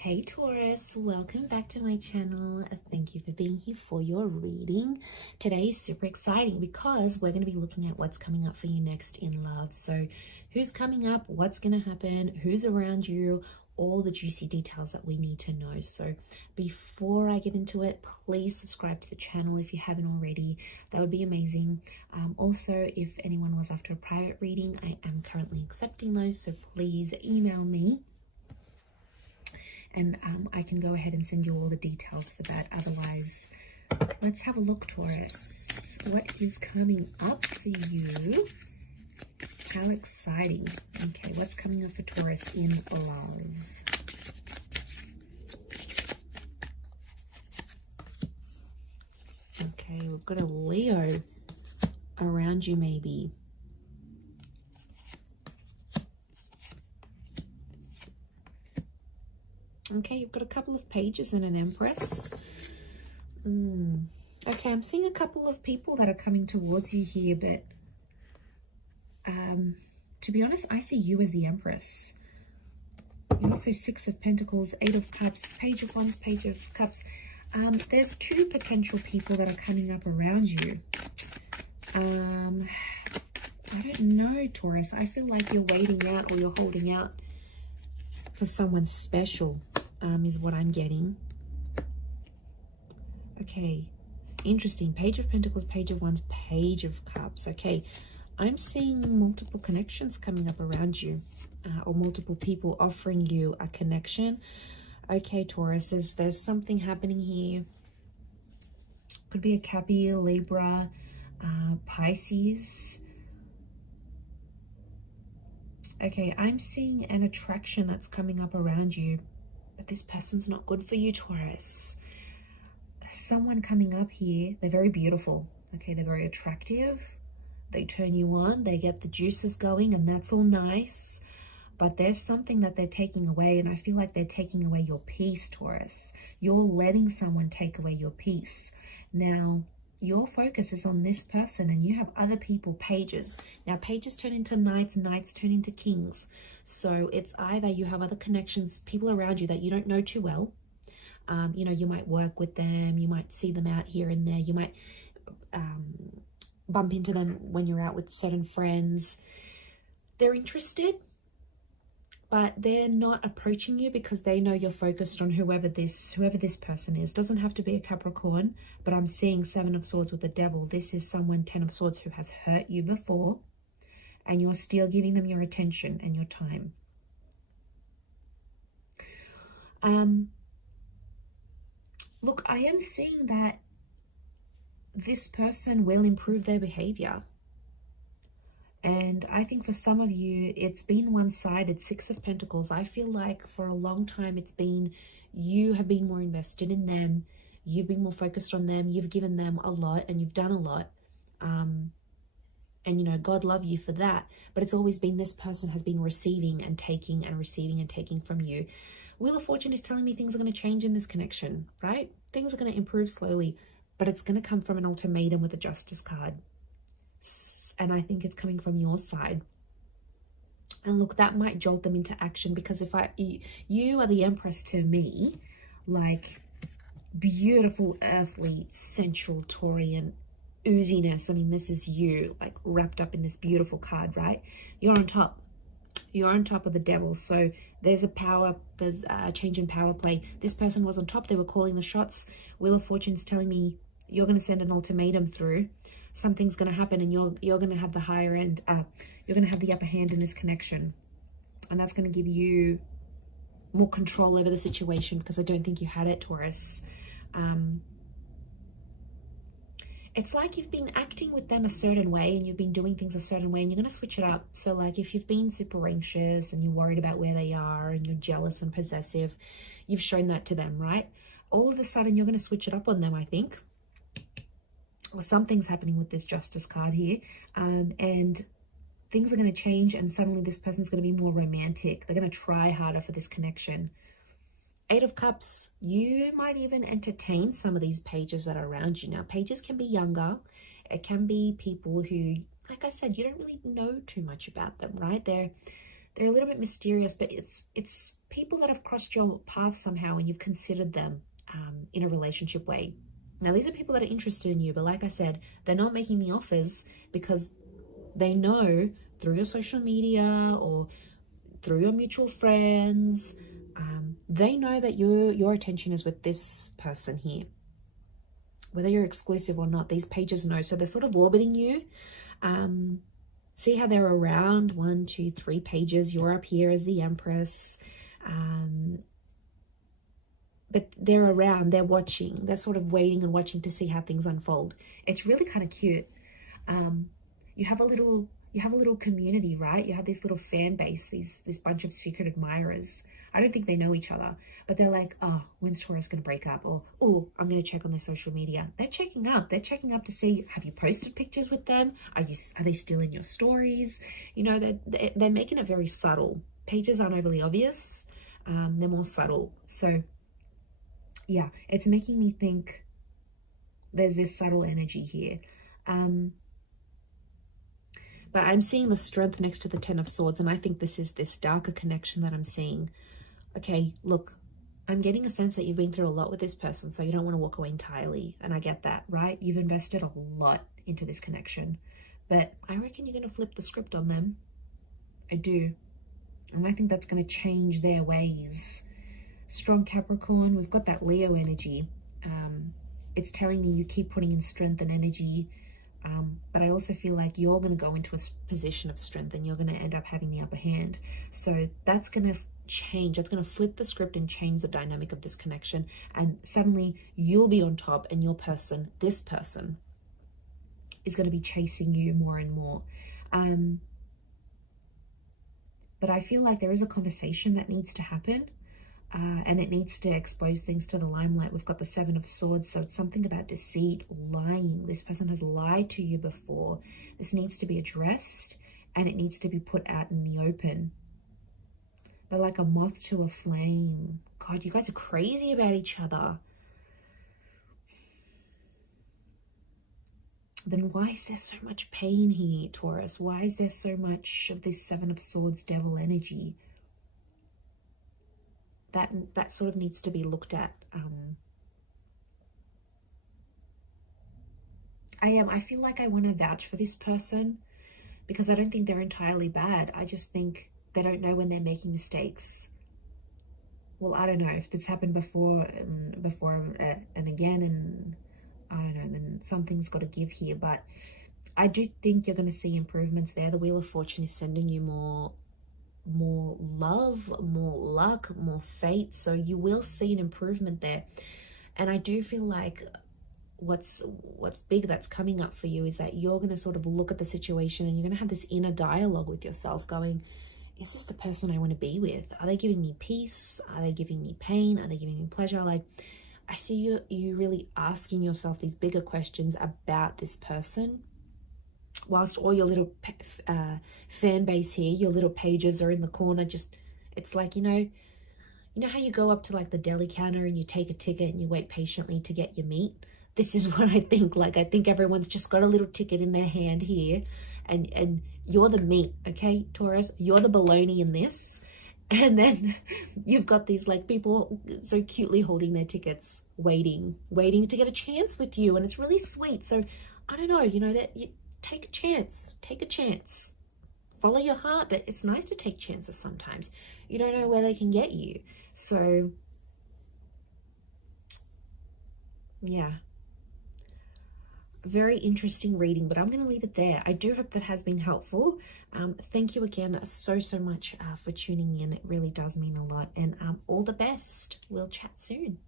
Hey Taurus, welcome back to my channel. Thank you for being here for your reading. Today is super exciting because we're going to be looking at what's coming up for you next in love. So who's coming up, what's going to happen, who's around you, all the juicy details that we need to know. So before I get into it, please subscribe to the channel if you haven't already. That would be amazing. Also, if anyone was after a private reading, I am currently accepting those, so please email me and I can go ahead and send you all the details for that. Otherwise, let's have a look, Taurus. What is coming up for you? How exciting. Okay, what's coming up for Taurus in love? Okay, we've got a Leo around you maybe. Okay, you've got a couple of pages and an Empress. Okay, I'm seeing a couple of people that are coming towards you here, but to be honest, I see you as the Empress. You also Six of Pentacles, Eight of Cups, Page of Wands, Page of Cups. There's two potential people that are coming up around you. I don't know, Taurus. I feel like you're waiting out or you're holding out for someone special, is what I'm getting. Okay, interesting. Page of Pentacles, Page of Wands, Page of Cups. Okay, I'm seeing multiple connections coming up around you, or multiple people offering you a connection. Okay, Taurus, there's something happening here. Could be a Cappy, Libra, Pisces. Okay, I'm seeing an attraction that's coming up around you, but this person's not good for you, Taurus. Someone coming up here, they're very beautiful. Okay, they're very attractive. They turn you on, they get the juices going, and that's all nice. But there's something that they're taking away, and I feel like they're taking away your peace, Taurus. You're letting someone take away your peace. Now, your focus is on this person and you have other people, pages. Now, pages turn into knights, knights turn into kings. So it's either you have other connections, people around you that you don't know too well. You know, you might work with them, you might see them out here and there, you might bump into them when you're out with certain friends. They're interested, but they're not approaching you because they know you're focused on whoever this person is. Doesn't have to be a Capricorn, but I'm seeing Seven of Swords with the Devil. This is someone, Ten of Swords, who has hurt you before, and you're still giving them your attention and your time. Look, I am seeing that this person will improve their behavior. And I think for some of you, it's been one-sided. Six of Pentacles. I feel like for a long time, it's been, you have been more invested in them. You've been more focused on them. You've given them a lot and you've done a lot. And, you know, God love you for that. But it's always been this person has been receiving and taking and receiving and taking from you. Wheel of Fortune is telling me things are going to change in this connection, right? Things are going to improve slowly, but it's going to come from an ultimatum with a Justice card. And I think it's coming from your side. And look, that might jolt them into action, because if you are the Empress to me, like beautiful, earthly, sensual, Taurian ooziness. I mean, this is you, like wrapped up in this beautiful card, right? You're on top. You're on top of the Devil. So there's a change in power play. This person was on top. They were calling the shots. Wheel of Fortune's telling me you're going to send an ultimatum through. Something's going to happen and you're going to have the higher end. You're going to have the upper hand in this connection. And that's going to give you more control over the situation, because I don't think you had it, Taurus. It's like you've been acting with them a certain way and you've been doing things a certain way, and you're going to switch it up. So like if you've been super anxious and you're worried about where they are and you're jealous and possessive, you've shown that to them, right? All of a sudden you're going to switch it up on them, I think. Or something's happening with this Justice card here, and things are going to change, and suddenly this person's going to be more romantic. They're going to try harder for this connection. Eight of Cups, you might even entertain some of these pages that are around you. Now, pages can be younger. It can be people who, like I said, you don't really know too much about them, right? They're they're a little bit mysterious, but it's people that have crossed your path somehow and you've considered them in a relationship way. Now, these are people that are interested in you, but like I said, they're not making the offers because they know through your social media or through your mutual friends, they know that your attention is with this person here. Whether you're exclusive or not, these pages know. So they're sort of orbiting you. See how they're around 1, 2, 3 pages. You're up here as the Empress. But they're around, they're watching. They're sort of waiting and watching to see how things unfold. It's really kind of cute. You have a little community, right? You have this little fan base, this bunch of secret admirers. I don't think they know each other, but they're like, oh, when's Taurus going to break up? Or, oh, I'm going to check on their social media. They're checking up. They're checking up to see, have you posted pictures with them? Are they still in your stories? You know, they're making it very subtle. Pages aren't overly obvious. They're more subtle. So, yeah, it's making me think there's this subtle energy here. But I'm seeing the Strength next to the Ten of Swords, and I think this is this darker connection that I'm seeing. Okay, look, I'm getting a sense that you've been through a lot with this person, so you don't want to walk away entirely, and I get that, right? You've invested a lot into this connection, but I reckon you're going to flip the script on them. I do, and I think that's going to change their ways. Strong Capricorn, we've got that Leo energy. It's telling me you keep putting in strength and energy, but I also feel like you're going to go into a position of strength and you're going to end up having the upper hand. So that's going to change. That's going to flip the script and change the dynamic of this connection. And suddenly you'll be on top and your person, this person, is going to be chasing you more and more. But I feel like there is a conversation that needs to happen. And it needs to expose things to the limelight. We've got the Seven of Swords, so it's something about deceit, lying. This person has lied to you before. This needs to be addressed, and it needs to be put out in the open. But like a moth to a flame. God, you guys are crazy about each other. Then why is there so much pain here, Taurus? Why is there so much of this Seven of Swords devil energy? That sort of needs to be looked at. I feel like I want to vouch for this person because I don't think they're entirely bad. I just think they don't know when they're making mistakes. Well, I don't know if this happened before and again, and I don't know, then something's got to give here. But I do think you're going to see improvements there. The Wheel of Fortune is sending you more love, more luck, more fate. So you will see an improvement there. And I do feel like what's big that's coming up for you is that you're going to sort of look at the situation and you're going to have this inner dialogue with yourself going, is this the person I want to be with? Are they giving me peace? Are they giving me pain? Are they giving me pleasure? Like, I see you really asking yourself these bigger questions about this person. Whilst all your little fan base here, your little pages are in the corner, just, it's like, you know how you go up to like the deli counter and you take a ticket and you wait patiently to get your meat? This is what I think. Like, I think everyone's just got a little ticket in their hand here, and you're the meat, okay, Taurus? You're the bologna in this. And then you've got these like people so cutely holding their tickets, waiting to get a chance with you, and it's really sweet. So I don't know, that you take a chance, follow your heart. But it's nice to take chances sometimes. You don't know where they can get you. So yeah, very interesting reading, but I'm going to leave it there. I do hope that has been helpful. Thank you again so much for tuning in. It really does mean a lot, and all the best. We'll chat soon.